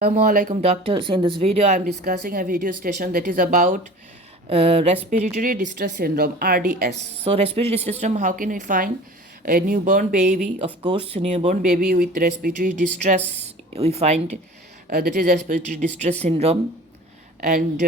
Assalamualaikum doctors. In this video, I am discussing a video station that is about respiratory distress syndrome (RDS). So, respiratory distress syndrome. How can we find a newborn baby? Of course, newborn baby with respiratory distress we find that is respiratory distress syndrome, and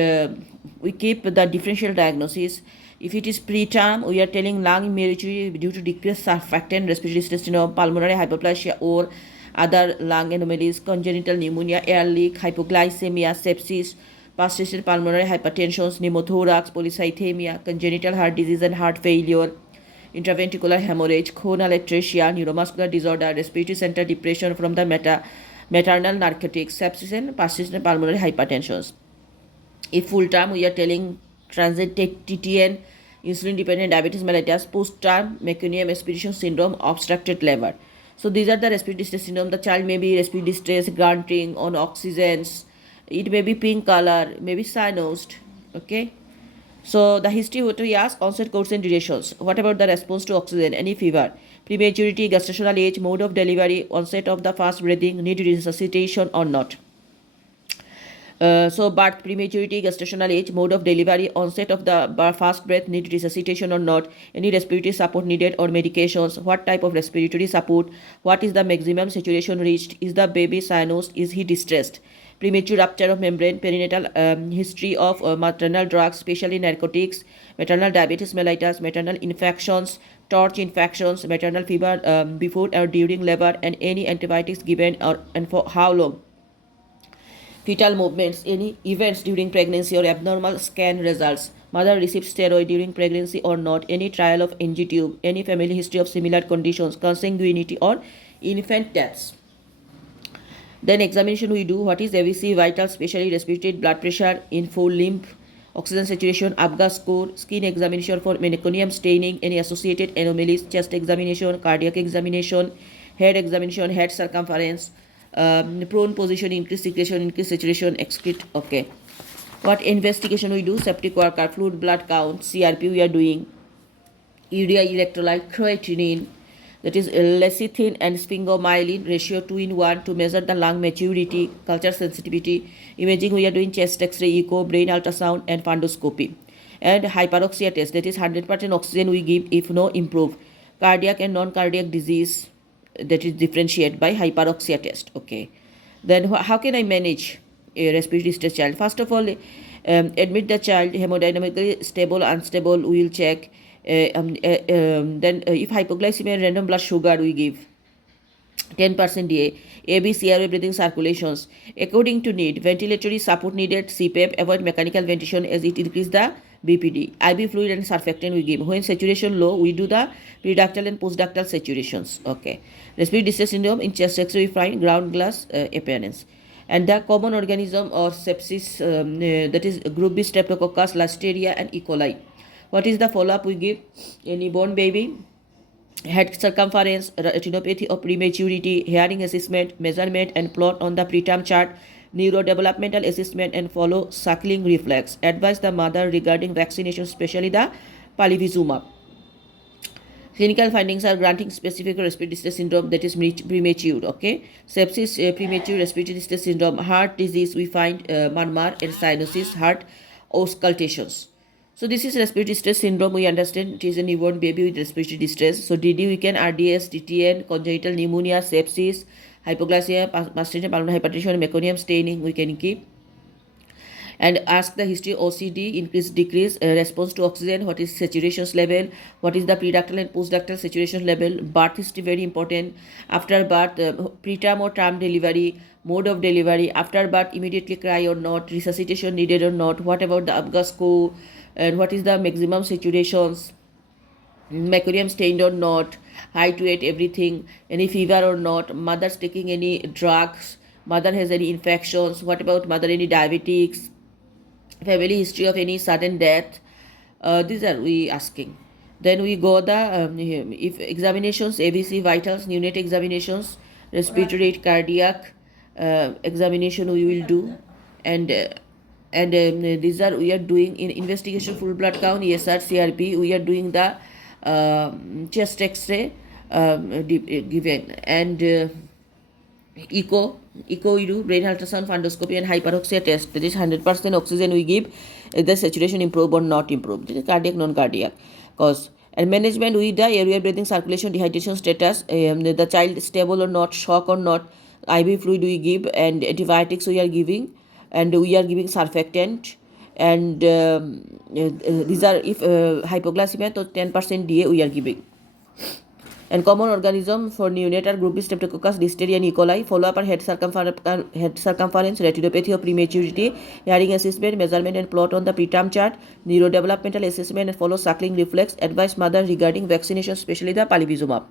we keep the differential diagnosis. If it is preterm, we are telling lung immaturity due to decreased surfactant, respiratory distress syndrome, pulmonary hyperplasia, or other lung anomalies, congenital pneumonia, air leak, hypoglycemia, sepsis, persistent pulmonary hypertension, pneumothorax, polycythemia, congenital heart disease and heart failure, intraventricular hemorrhage, coronal atresia, neuromuscular disorder, respiratory center depression from the maternal narcotics, sepsis and persistent pulmonary hypertension. If full term, we are telling transient TTN, insulin dependent diabetes mellitus, post term meconium aspiration syndrome, obstructed liver. So these are the respiratory distress syndrome. The child may be respiratory distress, grunting on oxygens. It may be pink color, maybe cyanosed. Okay. So the history, what we ask, onset, course and durations. What about the response to oxygen? Any fever? Prematurity, gestational age, mode of delivery, onset of the fast breathing, need resuscitation or not? So birth, prematurity, gestational age, mode of delivery, onset of the fast breath, need resuscitation or not, any respiratory support needed or medications, what type of respiratory support, what is the maximum saturation reached, is the baby cyanosed, is he distressed, premature rupture of membrane, perinatal history of maternal drugs, especially narcotics, maternal diabetes mellitus, maternal infections, torch infections, maternal fever before or during labor, and any antibiotics given and for how long. Fetal movements, any events during pregnancy or abnormal scan results, mother received steroid during pregnancy or not, any trial of NG tube, any family history of similar conditions, consanguinity or infant deaths. Then examination we do, what is AVC, vital, especially respiratory, blood pressure, info, lymph, oxygen saturation, ABGA score, skin examination for meconium staining, any associated anomalies, chest examination, cardiac examination, head examination, head circumference, prone position, increased secretion, increased saturation, excrete. Okay. What investigation we do? Septic worker, fluid, blood count, CRP we are doing, urea electrolyte, creatinine, that is lecithin and sphingomyelin ratio 2:1 to measure the lung maturity, culture sensitivity. Imaging we are doing chest x-ray, echo, brain ultrasound and fundoscopy. And hyperoxia test, that is 100% oxygen we give if no improve. Cardiac and non-cardiac disease, that is differentiated by hyperoxia test. Okay. Then how can I manage a respiratory distress child? First of all, admit the child, hemodynamically stable, unstable, we will check. Then if hypoglycemia, random blood sugar we give 10% DA, AB, CRA, breathing circulations. According to need, ventilatory support needed, CPAP, avoid mechanical ventilation as it increases the BPD. IV fluid and surfactant we give. When saturation low, we do the preductal and postductal saturations. Okay. Respiratory distress syndrome, in chest X-ray we find ground glass appearance. And the common organism or sepsis, that is group B, streptococcus, listeria and E. coli. What is the follow-up we give? A newborn baby, head circumference, retinopathy of prematurity, hearing assessment, measurement and plot on the preterm chart, neurodevelopmental assessment and follow suckling reflex. Advise the mother regarding vaccination, especially the palivizumab. Clinical findings are granting specific respiratory distress syndrome, that is premature. Okay. Sepsis, premature respiratory distress syndrome. Heart disease we find murmur and cyanosis, heart auscultations. So this is respiratory distress syndrome. We understand it is a newborn baby with respiratory distress. So DD we can RDS, TTN, congenital pneumonia, sepsis, hypoglycemia, persistent pulmonary hypertension, meconium staining we can keep. And ask the history OCD, increase, decrease, response to oxygen, what is saturation level, what is the preductal and postductal saturation level, birth history very important, after birth, preterm or term delivery, mode of delivery, after birth immediately cry or not, resuscitation needed or not, what about the ABGA score, and what is the maximum saturations, meconium stained or not, height, weight, everything, any fever or not, mother's taking any drugs, mother has any infections, what about mother any diabetics, family history of any sudden death. These are we asking. Then we go the if examinations, ABC, vitals, neonate examinations, respiratory, cardiac examination we will do. And these are we are doing in investigation, full blood count, ESR, CRP. We are doing the chest X-ray given, and echo we do, brain ultrasound, fundoscopy, and hyperoxia test. That is 100% oxygen we give, is the saturation improve or not improve. This is cardiac, non-cardiac cause. And management, we the airway breathing, circulation, dehydration status, the child stable or not, shock or not, IV fluid we give, and antibiotics we are giving, and we are giving surfactant. And these are, if hypoglycemia, so 10% DA we are giving. And common organism for neonate are group B Streptococcus, Listeria, and E. coli. Follow up are head circumference, retinopathy of prematurity, hearing assessment, measurement and plot on the preterm chart, neurodevelopmental assessment, and follow suckling reflex. Advise mother regarding vaccination, especially the palivizumab.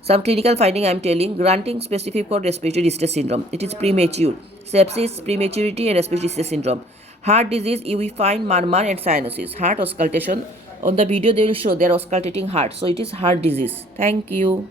Some clinical finding I am telling: granting specific for respiratory distress syndrome. It is premature. Sepsis, prematurity, and respiratory distress syndrome. Heart disease, you will find murmur and cyanosis. Heart auscultation. On the video, they will show they are auscultating heart. So it is heart disease. Thank you.